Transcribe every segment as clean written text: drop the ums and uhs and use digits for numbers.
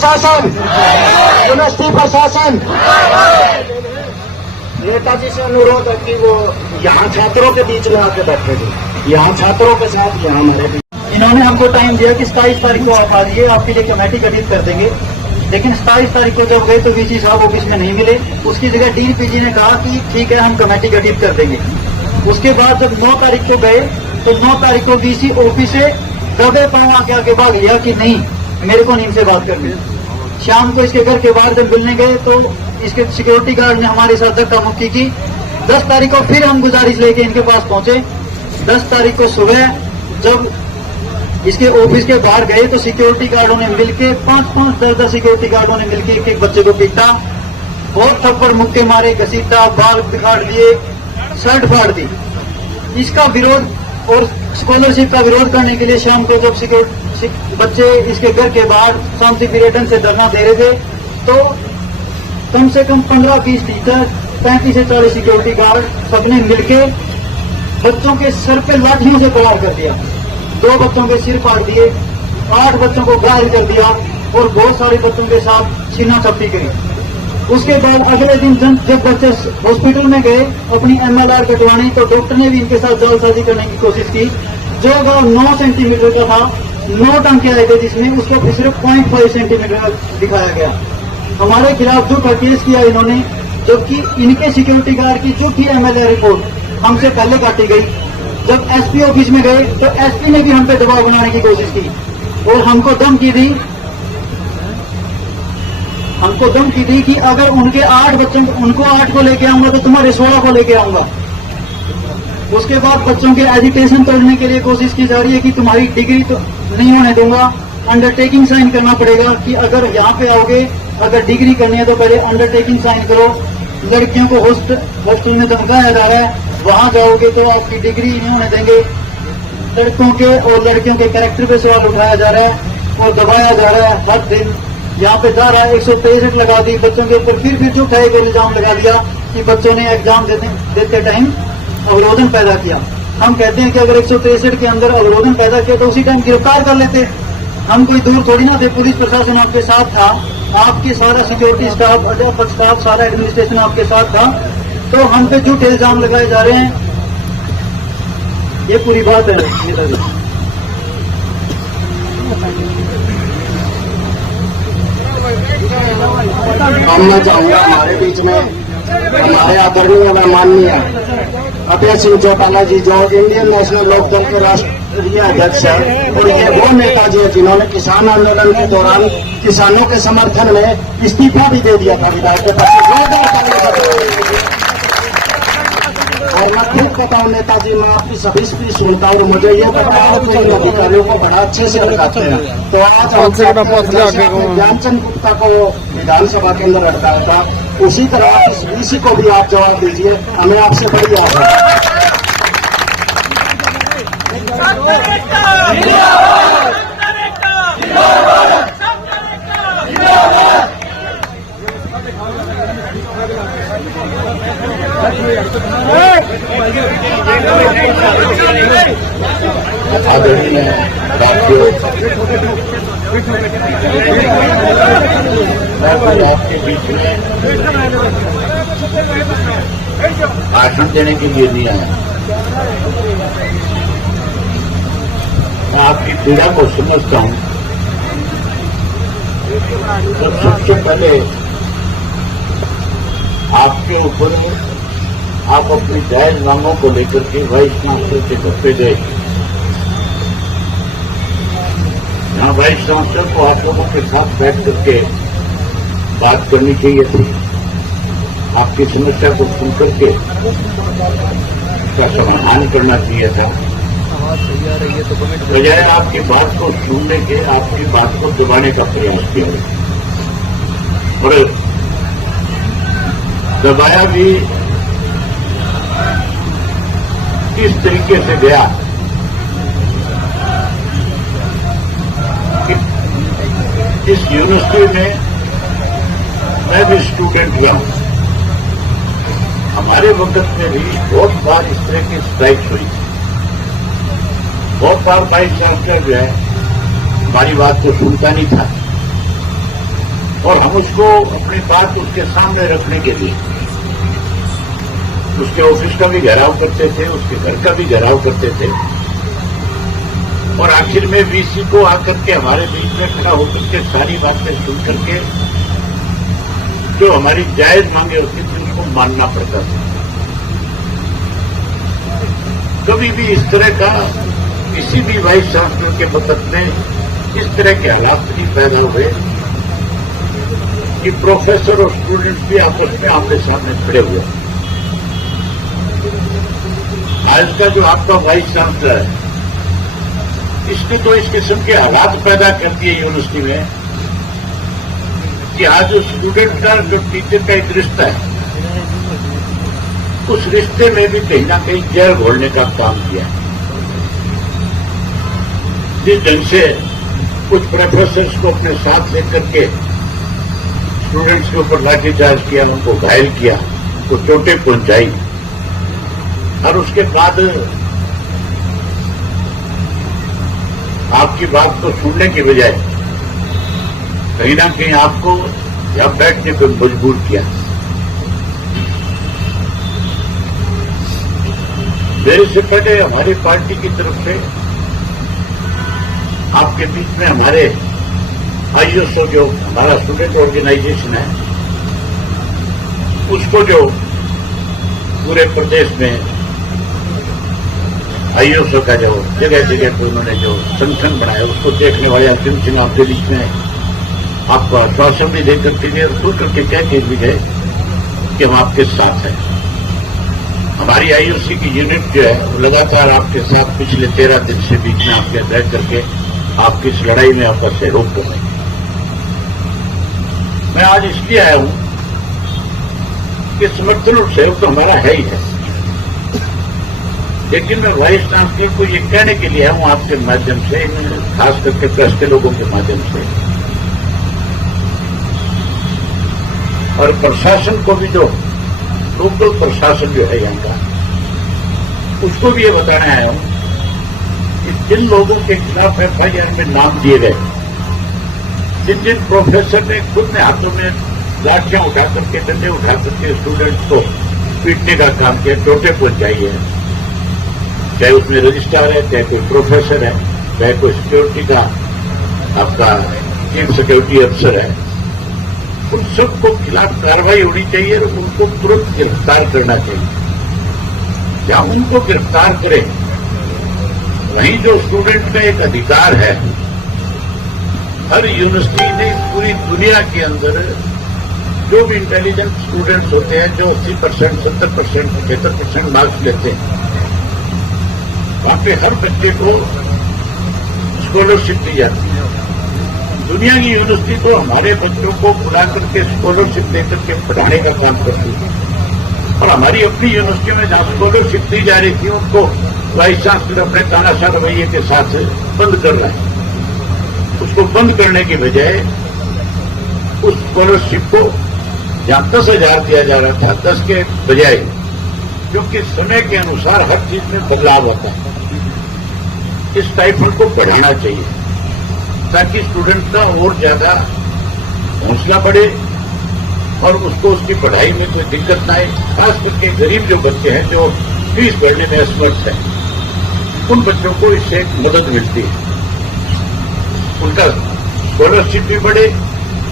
प्रशासन, यूनिवर्सिटी प्रशासन, नेताजी से अनुरोध है कि वो यहाँ छात्रों के बीच में आके बैठे थे, यहाँ छात्रों के साथ यहाँ हमारे बीच। इन्होंने हमको टाइम दिया कि 27 तारीख को आप आ जाइए, आपके लिए कमेटी गठित कर देंगे। लेकिन 27 तारीख को जब गए तो वीसी साहब ऑफिस में नहीं मिले। उसकी जगह डीन पीजी ने कहा कि ठीक है हम कमेटी गठित कर देंगे। उसके बाद जब 9 तारीख को गए तो 9 तारीख को वीसी ऑफिस से दबे पांव आके भाग लिया कि नहीं मेरे को नहीं इनसे बात करनी। शाम को इसके घर के बाहर जब मिलने गए तो इसके सिक्योरिटी गार्ड ने हमारे साथ धक्का मुक्की की। 10 तारीख को फिर हम गुजारिश लेके इनके पास पहुंचे। 10 तारीख को सुबह जब इसके ऑफिस के बाहर गए तो सिक्योरिटी गार्डों ने मिलके 5-5, 10-10 सिक्योरिटी गार्डों ने मिलके एक बच्चे को पीटा, बहुत थप्पड़ मुक्के मारे, घसीटा, बाल बिखाड़ दिए, शर्ट फाड़ दी। इसका विरोध और स्कॉलरशिप का विरोध करने के लिए शाम को जब बच्चे इसके घर के बाहर शांति पीरियड से धरना दे रहे थे तो कम से कम 15-20 टीचर, 35 से 40 सिक्योरिटी गार्ड सबने मिलके बच्चों के सर पे लाठियों से प्रहार कर दिया। 2 बच्चों के सिर फाड़ दिए, 8 बच्चों को घायल कर दिया और बहुत सारे बच्चों के साथ छीना झपटी करी। उसके बाद अगले दिन जब बच्चे हॉस्पिटल में गए अपनी MLR कटवाने तो डॉक्टर ने भी इनके साथ जालसाजी करने की कोशिश की। जो वो 9 सेंटीमीटर का था, 9 टांके आए थे जिसमें उसको सिर्फ 0.5 सेंटीमीटर दिखाया गया। हमारे खिलाफ झूठा केस किया इन्होंने, जबकि इनके सिक्योरिटी गार्ड की झूठी MLR रिपोर्ट हमसे पहले काटी गई। जब SP ऑफिस में गए तो SP ने भी हम पे दबाव बनाने की कोशिश की और हमको धमकी दी कि अगर उनके 8 बच्चों उनको 8 को लेके आऊंगा तो तुम्हारे 16 को लेके आऊंगा। उसके बाद बच्चों के एजुकेशन तोड़ने के लिए कोशिश की जा रही है कि तुम्हारी डिग्री तो नहीं होने दूंगा, अंडरटेकिंग साइन करना पड़ेगा कि अगर यहाँ पे आओगे, अगर डिग्री करनी है तो पहले अंडरटेकिंग साइन करो। लड़कियों को हॉस्टल में धमकाया जा रहा है, वहां जाओगे तो आपकी डिग्री नहीं होने देंगे। लड़कों के और लड़कियों के कैरेक्टर पे सवाल उठाया जा रहा है और दबाया जा रहा है। हर दिन यहाँ पे जा रहा है 163 लगा दी बच्चों के ऊपर, फिर जो उठाए गए इल्जाम लगा दिया कि बच्चों ने एग्जाम देते टाइम अवरोधन पैदा किया। हम कहते हैं कि अगर 163 के अंदर अवरोधन पैदा किया तो उसी टाइम गिरफ्तार कर लेते। हम कोई दूर थोड़ी ना थे, पुलिस प्रशासन आपके साथ था, आपके सारा सिक्योरिटी स्टाफ, अध्यापक स्टाफ, सारा एडमिनिस्ट्रेशन आपके साथ था, तो हम पे झूठे इल्जाम लगाए जा रहे हैं। ये पूरी बात है नेताजी। मैं चाहूंगा हमारे बीच में हमारे आदरणीय व माननीय अभय सिंह चौटाला जी जो इंडियन नेशनल लोकदल के राष्ट्रीय अध्यक्ष है, और ये वो नेताजी है जिन्होंने किसान आंदोलन के दौरान किसानों के समर्थन में इस्तीफा भी दे दिया था विधायक के पद। और मैं खुद पता हूँ नेताजी, मैं आपकी सभी स्पीच सुनता हूँ, मुझे ये पता है कि इन अधिकारियों को बड़ा अच्छे से बताते हैं। तो आज ज्ञानचंद गुप्ता को विधानसभा के अंदर हटाया था, उसी तरह इस वीसी को भी आप जवाब दीजिए, हमें आपसे बड़ी आस है। आदरणीय आपके बीच में भाषण देने के लिए नहीं आया। मैं आपकी पीड़ा को समझता हूँ। तो सबसे पहले आपके ऊपर आप अपनी जायज मांगों को लेकर के वाइस चांसलर के घर पे गए। यहाँ वाइस चांसलर को आप लोगों के साथ बैठ करके बात करनी चाहिए थी, आपकी समस्या को सुन करके उसका समाधान करना चाहिए था, बजाय आपकी बात को सुनने के आपकी बात को दबाने का प्रयास किया और दबाया भी इस तरीके से गया कि इस यूनिवर्सिटी में मैं भी स्टूडेंट हुआ। हमारे वक्त में भी बहुत बार इस तरह की स्ट्राइक हुई, बहुत बार वाइस चांसलर जो है हमारी बात को सुनता नहीं था। और हम उसको अपनी बात उसके सामने रखने के लिए उसके ऑफिस का भी घेराव करते थे, उसके घर का भी घेराव करते थे और आखिर में वीसी को आकर के हमारे बीच में खड़ा होकर के सारी बातें सुन करके जो हमारी जायज मांगे होती थी उसको मानना पड़ता था। कभी भी इस तरह का किसी भी वाइस चांसलर के वक्त में इस तरह के हालात नहीं पैदा हुए कि प्रोफेसर और स्टूडेंट्स भी आपस में आमने सामने खड़े हुए। आज का जो आपका वाइस चांसलर है इसने तो इस किस्म के हालात पैदा कर दिए यूनिवर्सिटी में कि आज जो स्टूडेंट का जो टीचर का एक रिश्ता है उस रिश्ते में भी कहीं ना कहीं जहर घोलने का काम किया। जिस ढंग से कुछ प्रोफेसर्स को अपने साथ लेकर के स्टूडेंट्स के ऊपर लाठीचार्ज किया, उनको घायल किया, उनको चोटें पहुंचाई और उसके बाद आपकी बात को सुनने की बजाय कहीं ना कहीं आपको यहां बैठने पर मजबूर किया। मेरे से पहले हमारी पार्टी की तरफ से आपके बीच में हमारे आईएसओ जो हमारा स्टूडेंट ऑर्गेनाइजेशन है उसको जो पूरे प्रदेश में आईएसओ का जो जगह जगह पर उन्होंने जो संगठन बनाया उसको देखने वाले अर्जुन सिंह आपके बीच में आपको आश्वासन भी देकर के गए और खुल करके कह के भी गए कि हम आपके साथ हैं। हमारी आईओसी की यूनिट जो है वो लगातार आपके साथ पिछले 13 दिन से बीच में आपके रह करके आपकी इस लड़ाई में आपका सहयोग कर रहे हैं। मैं आज इसलिए आया हूं कि समर्थन और सहयोग तो हमारा है ही है, लेकिन मैं वाइस चांसलर को ये कहने के लिए आया हूं आपके माध्यम से, खास करके प्रेस के लोगों के माध्यम से और प्रशासन को भी, जो लोकल प्रशासन जो है यहाँ का, उसको भी ये बताना आया हूं कि जिन लोगों के खिलाफ एफआईआर में नाम दिए गए, जिन जिन प्रोफेसर ने खुद ने हाथों में लाठियां उठा करके, डंडे उठा करके स्टूडेंट्स को पीटने का काम किया, चोटें पहुंचाई है, चाहे उसमें रजिस्ट्रार है, चाहे कोई प्रोफेसर है, चाहे कोई सिक्योरिटी का आपका चीफ सिक्योरिटी अफसर है, उन सबको खिलाफ कार्रवाई होनी चाहिए और उनको तुरंत गिरफ्तार करना चाहिए। या उनको गिरफ्तार करें, वहीं जो स्टूडेंट का एक अधिकार है, हर यूनिवर्सिटी ने पूरी दुनिया के अंदर जो भी इंटेलिजेंट स्टूडेंट्स होते हैं, जो 80%, 70%, 75% मार्क्स लेते हैं, वहां पे हर बच्चे को स्कॉलरशिप दी जाती है। दुनिया की यूनिवर्सिटी तो हमारे बच्चों को बुला करके स्कॉलरशिप देकर के पढ़ाने का काम करती है और हमारी अपनी यूनिवर्सिटी में जहां स्कॉलरशिप दी जा रही थी उनको वाइस चांसलर अपने तानाशाह रवैये के साथ बंद कर रहा है। उसको बंद करने की बजाय उस स्कॉलरशिप को जहां 10,000 दिया जा रहा था, 10 के बजाय, क्योंकि समय के अनुसार हर चीज में बदलाव होता है, इस स्टाइपेंड को बढ़ाना चाहिए ताकि स्टूडेंट का और ज्यादा हौसला बढ़े और उसको उसकी पढ़ाई में कोई दिक्कत ना आए। खास करके गरीब जो बच्चे हैं, जो फीस भरने में असमर्थ हैं, उन बच्चों को इससे एक मदद मिलती है, उनका स्कॉलरशिप भी बढ़े।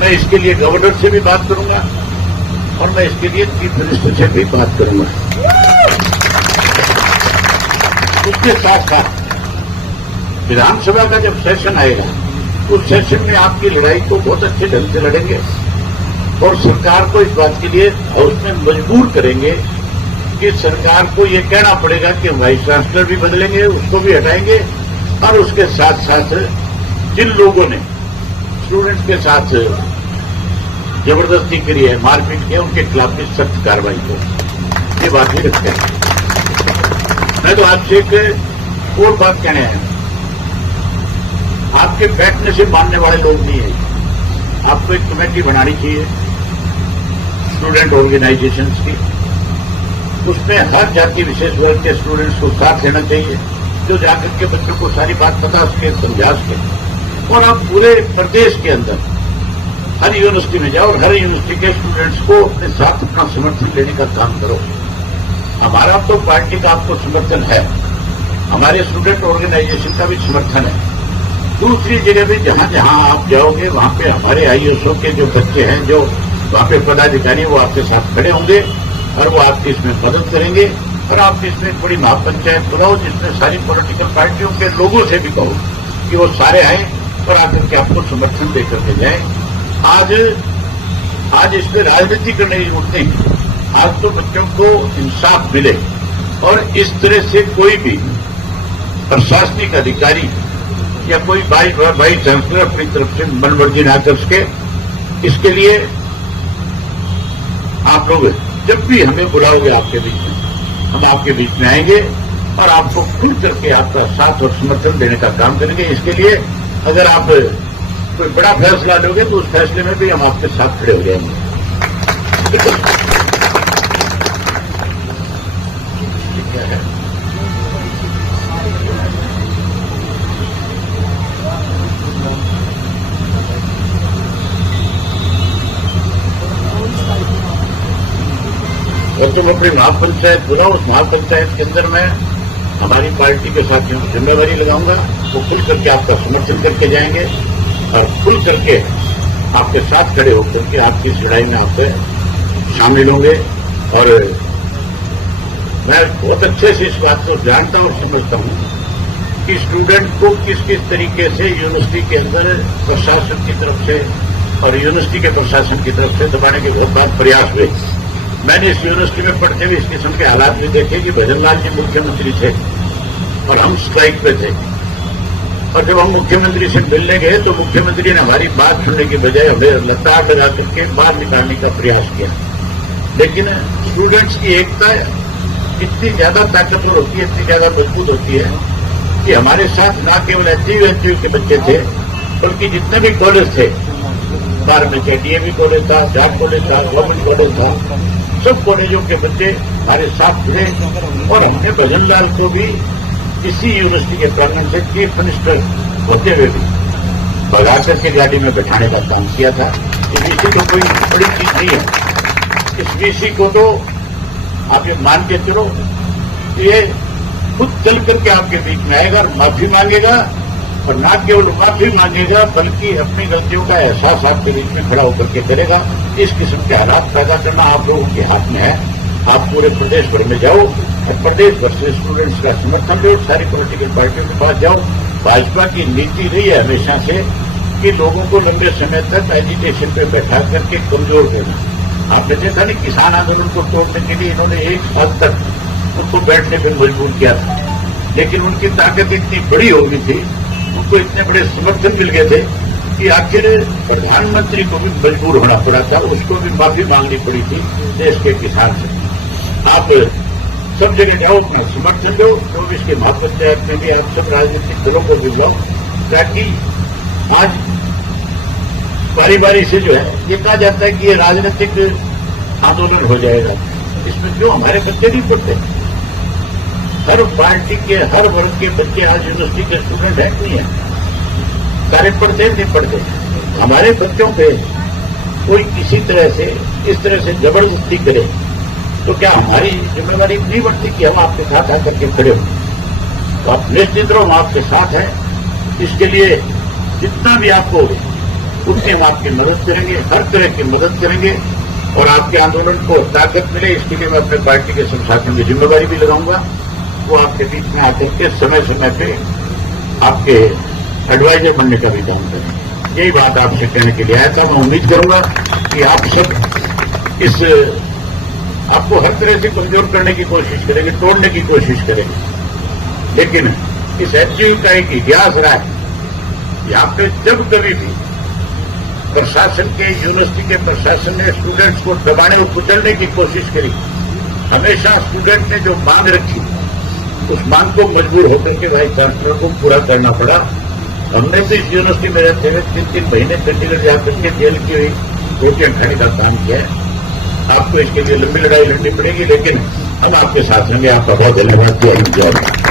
मैं इसके लिए गवर्नर से भी बात करूंगा और मैं इसके लिए चीफ मिनिस्टर से भी बात करूंगा। उसके साथ साथ विधानसभा का जब सेशन आएगा, उस सेशन में आपकी लड़ाई को बहुत अच्छे ढंग से लड़ेंगे और सरकार को इस बात के लिए हाउस में मजबूर करेंगे कि सरकार को ये कहना पड़ेगा कि वाइस चांसलर भी बदलेंगे, उसको भी हटाएंगे और उसके साथ साथ जिन लोगों ने स्टूडेंट्स के साथ जबरदस्ती करी है, मारपीट की है, उनके खिलाफ भी सख्त कार्रवाई हो। ये बात ही रखते हैं। मैं तो आपसे एक और बात कहने आया, आपके बैठने से मानने वाले लोग नहीं है। आपको एक कमेटी बनानी चाहिए स्टूडेंट ऑर्गेनाइजेशंस की, उसमें हर जाति विशेष वर्ग के स्टूडेंट्स को साथ लेना चाहिए, जो जाकर के बच्चों को सारी बात बता सके, समझा सके। और आप पूरे प्रदेश के अंदर हर यूनिवर्सिटी में जाओ और हर यूनिवर्सिटी के स्टूडेंट्स को अपने साथ अपना समर्थन लेने का काम करो। हमारा तो पार्टी का आपको समर्थन है, हमारे स्टूडेंट ऑर्गेनाइजेशन का भी समर्थन है। दूसरी जगह भी जहां जहां आप जाओगे वहां पे हमारे आईएएसओ के जो बच्चे हैं, जो वहां पे पदाधिकारी, वो आपके साथ खड़े होंगे और वो आपकी इसमें मदद करेंगे। और आप इसमें एक बड़ी महापंचायत बुलाओ जिसमें सारी पॉलिटिकल पार्टियों के लोगों से भी कहो कि वो सारे आए और आकर के आपको समर्थन देकर के जाए। आज इसमें राजनीति करने की जरूरत नहीं। आज तो बच्चों को इंसाफ मिले और इस तरह से कोई भी प्रशासनिक अधिकारी या कोई भाई चांसलर अपनी तरफ से मनमर्जी ना कर सके। इसके लिए आप लोग जब भी हमें बुलाओगे आपके बीच में, हम आपके बीच में आएंगे और आपको खुल करके आपका साथ और समर्थन देने का काम करेंगे। इसके लिए अगर आप कोई बड़ा फैसला लोगे तो उस फैसले में भी हम आपके साथ खड़े हो जाएंगे। क्या है? और तुम अपनी महापंचायत बुलाओ, उस महापंचायत के अंदर मैं हमारी पार्टी के साथियों की जिम्मेवारी लगाऊंगा। वो खुल करके आपका समर्थन करके जाएंगे और खुल करके आपके साथ खड़े होकर के आपकी इस लड़ाई में आपसे शामिल होंगे। और मैं बहुत अच्छे से इस बात को जानता और समझता हूं कि स्टूडेंट को किस किस तरीके से यूनिवर्सिटी के अंदर प्रशासन की तरफ से और यूनिवर्सिटी के प्रशासन की तरफ से दबाने के बहुत बार प्रयास हुए। मैंने इस यूनिवर्सिटी में पढ़ते हुए इस किस्म के हालात भी देखे कि भजन लाल जी मुख्यमंत्री थे और हम स्ट्राइक पे थे। और जब हम मुख्यमंत्री से मिलने गए तो मुख्यमंत्री ने हमारी बात सुनने की बजाय हमें लताड़ लगा करके बाहर निकालने का प्रयास किया। लेकिन स्टूडेंट्स की एकता इतनी ज्यादा ताकतवर होती है, इतनी ज्यादा मजबूत होती है कि हमारे साथ न केवल एचयू के बच्चे थे बल्कि जितने भी कॉलेज थे, बार में चाहे डीएवी कॉलेज था, जाट कॉलेज था, गवर्नमेंट कॉलेज था, सब कॉलेजों के बच्चे हमारे साथ थे। और हमने भजन लाल को भी इसी यूनिवर्सिटी के प्रांगण से चीफ मिनिस्टर होते हुए भी भगा करके गाड़ी में बैठाने का काम किया था। इस वीसी तो कोई बड़ी चीज नहीं है। इस वीसी को तो आप ये मान के चलो, ये खुद चल करके आपके बीच में आएगा और माफी मांगेगा। और न केवल माफी मांगेगा बल्कि अपनी गलतियों का एहसास आपके बीच में खड़ा होकर के करेगा। इस किस्म के हालात पैदा करना आप लोगों के हाथ में है। आप पूरे प्रदेश भर में जाओ और प्रदेश भर से स्टूडेंट्स का समर्थन लो, सारी पॉलिटिकल पार्टियों के पास जाओ। भाजपा की नीति रही है हमेशा से कि लोगों को लंबे समय तक एजिटेशन पे बैठा करके कमजोर करना। आपने देखा नहीं, किसान आंदोलन को तोड़ने के लिए इन्होंने एक हद तक उनको बैठने पर मजबूर किया था, लेकिन उनकी ताकत इतनी बड़ी हो गई थी, उनको इतने बड़े समर्थन मिल गए थे कि आखिर प्रधानमंत्री को भी मजबूर होना पड़ा था, उसको भी माफी मांगनी पड़ी थी देश के किसान से। आप सब जगह जाओ, अपना समर्थन दो। तो इसके महापंचायत में भी आप सब राजनीतिक दलों को बुलाओ, ताकि आज बारी बारी से जो है ये कहा जाता है कि ये राजनीतिक आंदोलन हो जाएगा। इसमें क्यों हमारे बच्चे नहीं पढ़ते? हर पार्टी के हर वर्ग के बच्चे आज यूनिवर्सिटी के स्टूडेंट है नहीं है, सारे पढ़ते नहीं पढ़ते। हमारे बच्चों पे कोई किसी तरह से इस तरह से जबरदस्ती करे तो क्या हमारी जिम्मेवारी नहीं बनती कि हम आपके साथ आकर के खड़े हो? तो आप निश्चित रहो, हम आपके साथ हैं। इसके लिए जितना भी आपको उतनी हम आपकी मदद करेंगे, हर तरह की मदद करेंगे और आपके आंदोलन को ताकत मिले। इसके लिए मैं अपने पार्टी के सब साथियों की जिम्मेवारी भी लगाऊंगा। वो आपके बीच में आकर के समय समय पे आपके एडवाइजर बनने का भी काम करें। यही बात आपसे कहने के लिए आया था। मैं उम्मीद करूंगा कि आप सब इस आपको हर तरह से कमजोर करने की कोशिश करेंगे, तोड़ने की कोशिश करेंगे, लेकिन इस एचयू का एक इतिहास रहा है। यहाँ पे जब कभी भी प्रशासन के यूनिवर्सिटी के प्रशासन ने स्टूडेंट्स को दबाने और कुचलने की कोशिश करी, हमेशा स्टूडेंट ने जो मांग रखी उस मांग को मजबूर होकर के वाइस चांसलर को पूरा करना पड़ा। हमने तो इस यूनिवर्सिटी में रहते हुए 3-3 महीने चंडीगढ़ जाकर के जेल की हुई रोटियां खाने का काम किया है। आपको इसके लिए लंबी लड़ाई लड़नी पड़ेगी, लेकिन हम आपके साथ रहेंगे। आपका बहुत धन्यवाद। जय हिंद, जय भारत।